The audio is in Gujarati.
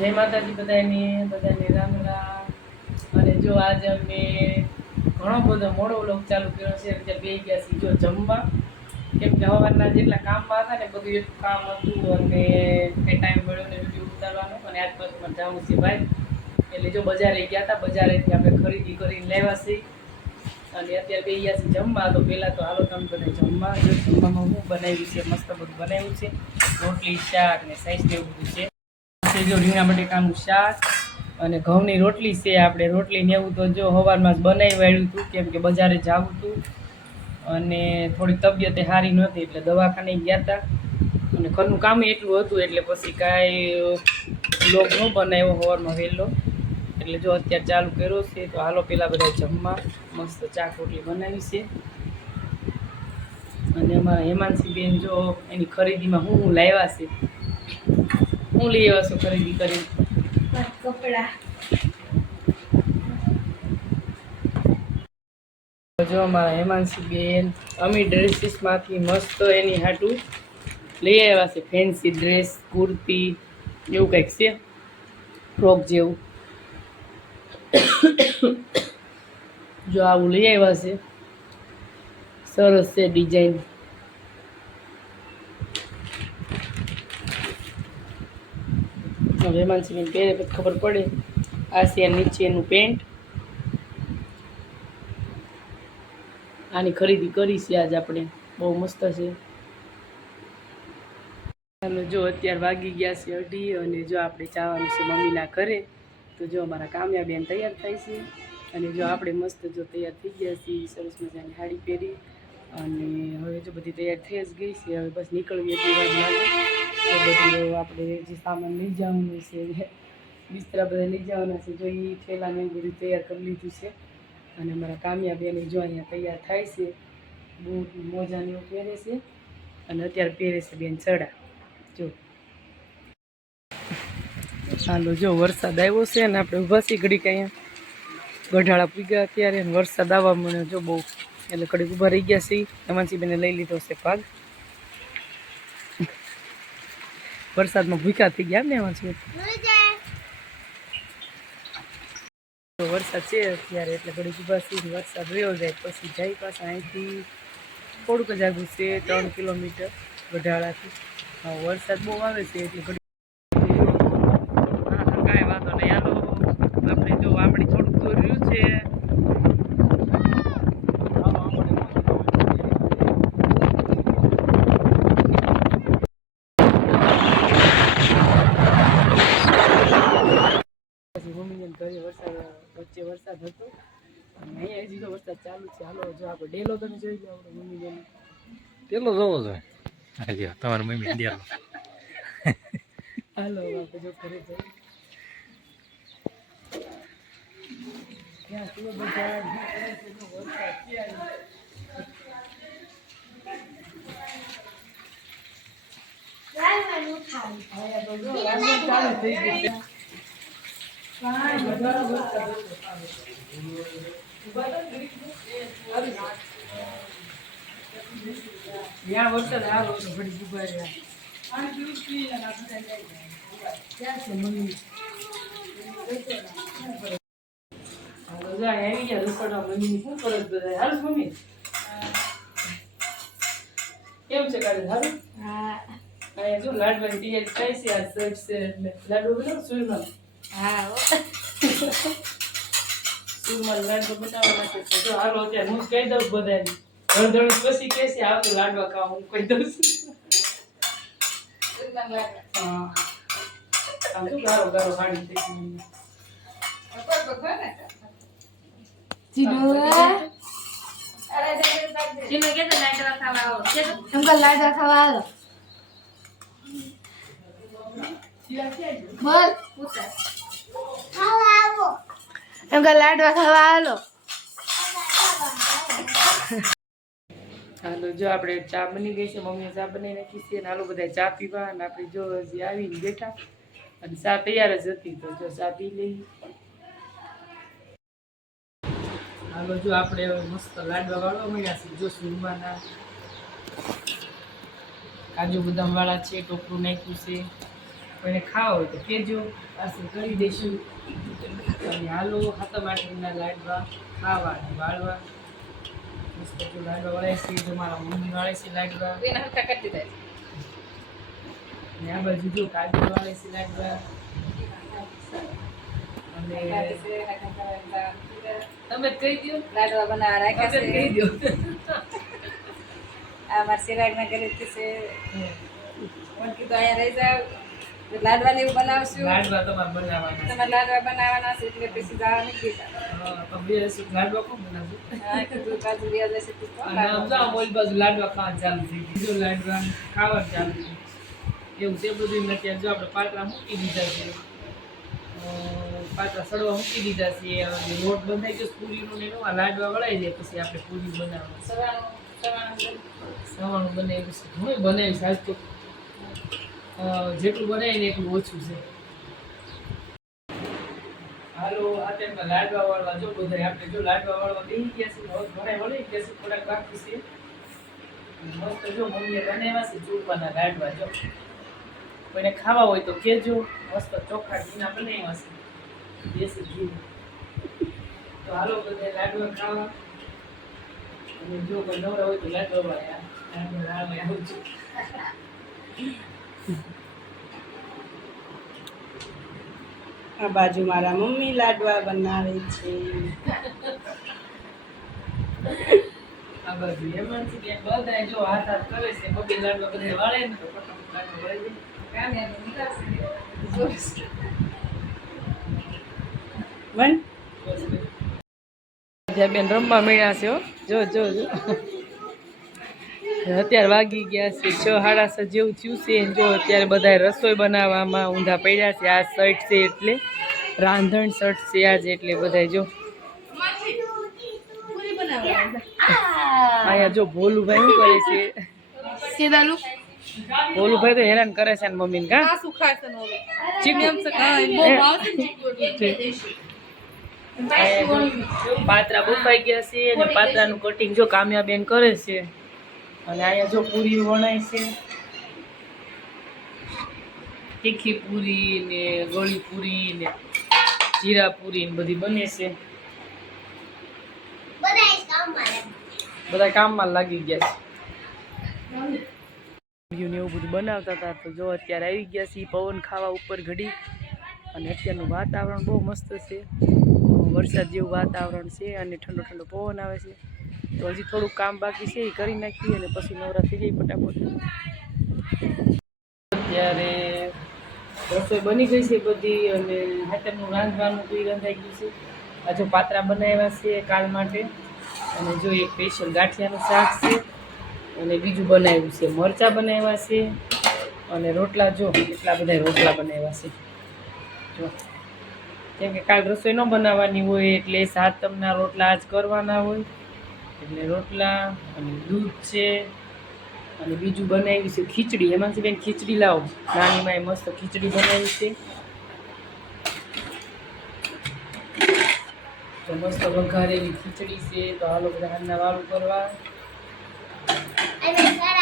જય માતાજી બધાને બધાને રામ રામ. અને જો આજે અમે ઘણો બધો મોડો વ્લોગ ચાલુ કર્યો છે અત્યારે બે ગયા છીએ જો જમવા. કેમ કે સવારના જેટલા કામમાં હતા ને બધું એક કામ હતું અને કંઈ ટાઈમ મળ્યો ને વીડિયો ઉતારવાનો. અને આજ પાછું જવું છે ભાઈ. એટલે જો બજારે ગયા હતા બજારેથી આપણે ખરીદી કરીને લેવા છે અને અત્યારે બે ગયા છે જમવા. તો પહેલાં તો હાલો તમે બધા જમવા. જો જમવામાં હું બનાવ્યું છે, મસ્ત બધું બનાવ્યું છે. રોટલી, શાક ને સાઈઝ ને એવું બધું છે. છે જો રીંગણા બટેકાનું શાક અને ઘઉંની રોટલી છે આપણે. રોટલી ને એવું તો જો સવારમાં જ બનાવી વાળ્યું હતું, કેમ કે બજારે જવું હતું. અને થોડી તબિયત સારી નહોતી, એટલે દવાખાને ગયા હતા અને ઘરનું કામ એટલું હતું, એટલે પછી કાંઈ લોક ન બનાવ્યો સવારમાં વહેલો. એટલે જો અત્યારે ચાલુ કર્યો છે, તો હાલો પહેલાં બધા જમવા. મસ્ત ચાક રોટલી બનાવી છે. અને અમારા હેમાંશી બેન જો એની ખરીદીમાં હું હું લાવ્યા છે. હું લઈ આવ્યા છું ખરીદી કરી કપડા જો અમારા હેમાંશી બેન, અમી ડ્રેસીસમાંથી મસ્ત એની હાટું લઈ આવ્યા છે. ફેન્સી ડ્રેસ કુર્તી, એવું કંઈક છે. ફ્રોક જેવું. જો આવું લઈ આવ્યા છે. સરસ છે ડિઝાઇન હેમાંશી બેન પહેરે પછી ખબર પડે. આ છે નીચેનું પેન્ટ. આની ખરીદી કરી છે આજ આપણે. બહુ મસ્ત છે. જો અત્યારે વાગી ગયા છે અઢી અને જો આપણે જવાનું છે મમ્મીના ઘરે, તો જો અમારા કામયાબેન તૈયાર થાય છે. અને જો આપણે મસ્ત જો તૈયાર થઈ ગયા છીએ, સરસ મજાની સાડી પહેરી. અને હવે જો બધી તૈયાર થઈ જ ગઈ છે, હવે બસ નીકળવી એટલી વાર લાગે તો બધું આપણે જે સામાન લઈ જવાનું છે, બિસ્તરા બધા લઈ જવાના છે જો એ થેલાને બધું તૈયાર કરી લીધું છે. અને અમારા કામયાબેન જો અહીંયા તૈયાર થાય છે બૂટ મોજાને એવું પહેરે છે અને અત્યારે પહેરે છે બેન ચડા. જો. ચાલો જો વરસાદ આવ્યો છે અને આપણે ઊભા છીએ ઘડીક અહીંયા. ગઢાળા પૂગ્યા અત્યારે વરસાદ આવવા મળ્યો, જો બહુ. એટલે ઘડીક ઊભા રહી ગયા છીએ. એમાંથી બેને લઈ લીધો છે ભાગ. વરસાદમાં ભૂખ્યા થઈ ગયા ને વરસાદ છે અત્યારે, એટલે ઘડી ઊભા વરસાદ રહ્યો જાય, પછી જાય પાછા અહીંથી થોડુંક જ આગું છે, ત્રણ કિલોમીટર ગઢાળાથી વરસાદ બહુ આવે છે, એટલે ઘડી હા હા કાંઈ વાંધો નહીં હાલો આપણે જો આમળી થોડુંક દૂર રહ્યું છે પછી મમ્મીને ઘરે વરસાદ વચ્ચે વરસાદ હતો. અને અહીંયા હજી તો વરસાદ ચાલુ છે. હાલો જો આપણે ડેલો તમે જોઈ લો આપણે મમ્મી બેન ડેલો જોવો જોઈએ હા લ્યો તમારી મમ્મી ડેલો. હાલો આપણે જો ઘરે જઈએ. ત્યાં શું બધા વરસાદ ક્યાં ચાલુ થઈ ગયું. છે. કાંઈ વધારે વરસાદ હતો. ઊભા થા ને ઘડીકનું. આવી જાઓ. જ્યાં વરસાદ આવ્યો તો ઘડીક ઊભા રહ્યા. પાણી પીવું જ પીએ ને આપણે ત્યાં જાય. ક્યાં છે મમ્મી? હાલો જો અહીં આવી ગયા રસોડા મમ્મી શું કરે છે બધા હાલ મમ્મી કેમ છે કાલે સારું હા અહીંયા જો લાડવાની તૈયારી થાય છે આ સજ છે એટલે લાડુ બનાવો સુરમાં હા હો. સુરમાં લાડુ બનાવવા માટે એમ કે લાડવા ખાવા હાલો. હાલો, જો આપણે ચા બની ગઈ છે, મમ્મીએ ચા બનાવી નાખી છે હાલો બધા ચા પીવા, અને આપણે જો હજી આવીને બેઠા. અને ચા તૈયાર જ હતી, તો જો ચા પી લઈ હાલો, જો આપણે મસ્ત લાડવા વાળવા મળ્યા છે. જો સુરમાના કાજુ બદામ વાળા છે ટોપરું નાખ્યું છે. કોઈને ખાવા હોય તો કહેજો. પાર્સલ કરી દઈશું. અને હાલો હાથમ આઠમના લાડવા ખાવા વાળવા. મસ્ત જો લાડવા વળાય છે જો મારા મમ્મી વાળે છે લાડવા. એના હરખા કરી દીધા અને આ બાજુ જો કાજુ વાળે છે લાડવા. અને તમે કહી દો લાડવા બનાવવા રાખ્યા જ કહી દો આ મારા સિરાગના ઘરેથી છે. કીધું અહીંયા રહી જાવ લાડવા ને એવું બનાવશું? લાડવા તમારે બનાવવાના. તમારે લાડવા બનાવવાના છે એટલે પછી જવા નથી દીધા તો બે રસોઈ લાડવા કોણ બનાવશે? હા કીધું કાજુ વ્યાજ તો લાડવા બાજુ લાડવા ખાવાનું ચાલુ થઈ ગયું. જો લાડવા ખાવાનું ચાલુ એવું તે બધું નથી જો આપણે પાટલા મૂકી દીધા છે. પાટલા સડવા મૂકી દીધા છે. લોટ બંધાઈ ગયો છે ને આ લાડવા વળાઈ જાય પછી આપણે પૂરી બનાવવાનું. સવારનું સવાણું બનાવ્યું છે. ઘણું તો અ, જેટલું બનાવીને એટલું ઓછું છે. હાલો, આ ટાઈમમાં લાડવા વાળવા જો બધા આપણે જો લાડવા વાળવા બે ગયા છે હવે ઘણા વળી ગયા થોડાક બાકી છે. મસ્ત જો મમ્મીએ બનાવ્યા છે ચૂરવાના લાડવા, જો. કોઈને ખાવા હોય તો કેજો મસ્ત ચોખ્ખા ઘીના બનાવ્યા છે. દેશી ઘી. તો હાલો બધા લાડવા ખાવા. અને જો કોઈ નવરા હોય તો લાડવા વાળા, લાડવા વાળવા આવું છું આ બાજુ મારા મમ્મી લાડવા બનાવે છે. આ બાજુ એમાં છે કે બધા જો હાથ હાથ કરે છે મમ્મી લાડવા બધા વાળે ને તો ફટાફટ લાડવા વળી જાય કામ યાદ નીકળશે વન બેન રમવા મળ્યા છે હો. જો જો જો. અત્યારે વાગી ગયા છે છ સાડા છ જેવું થયું છે. જો અત્યારે બધા રસોઈ બનાવવામાં ઊંધા પડ્યા છે. આ શર્ટ છે એટલે રાંધણ શર્ટ છે આજ એટલે બધા જો. અહીંયા જો ભોલુભાઈ શું કરે છે? ભોલુભાઈ તો હેરાન કરે છે ને મમ્મીને કા? પાત્રા બફાઈ ગયા છે અને પાત્રાનું કટિંગ જો કામ્યા બેન કરે છે. અને અહીંયા જો પૂરી વણાય છે. તીખી પૂરી ને ગળી પૂરી ને જીરા પૂરી ને બધી બને છે. બધા કામમાં લાગી. ગયા છે. ને એવું બધું બનાવતા હતા તો જો અત્યારે આવી ગયા છે પવન ખાવા ઉપર ઘડી. અને અત્યારનું વાતાવરણ બહુ મસ્ત છે. વરસાદ જેવું વાતાવરણ છે અને ઠંડો ઠંડો પવન આવે છે. તો હજી થોડુંક કામ બાકી છે, એ કરી નાખીએ અને પછી નવરા થઈ જાય ફટાફટ. અત્યારે રસોઈ બની ગઈ છે બધી અને હાથમનું રાંધવાનું એ રંધાઈ ગયું છે. આ જો પાત્રા બનાવ્યા છે કાલ માટે અને જો એક સ્પેશિયલ ગાંઠિયાનું શાક છે અને બીજું બનાવ્યું છે. મરચાં બનાવ્યા છે અને રોટલા જો, એટલા બધા રોટલા બનાવ્યા છે. જો, કેમ કે કાલ રસોઈ ન બનાવવાની હોય એટલે સાતમના રોટલા આજ કરવાના હોય. એટલે રોટલા અને દૂધ છે અને બીજું બનાવ્યું છે ખીચડી. એમાંથી બેન ખીચડી લાવો. નાની માએ મસ્ત ખીચડી બનાવી છે. તો મસ્ત વઘારેલી ખીચડી છે. તો હાલો બધા હાલના વાળું કરવા.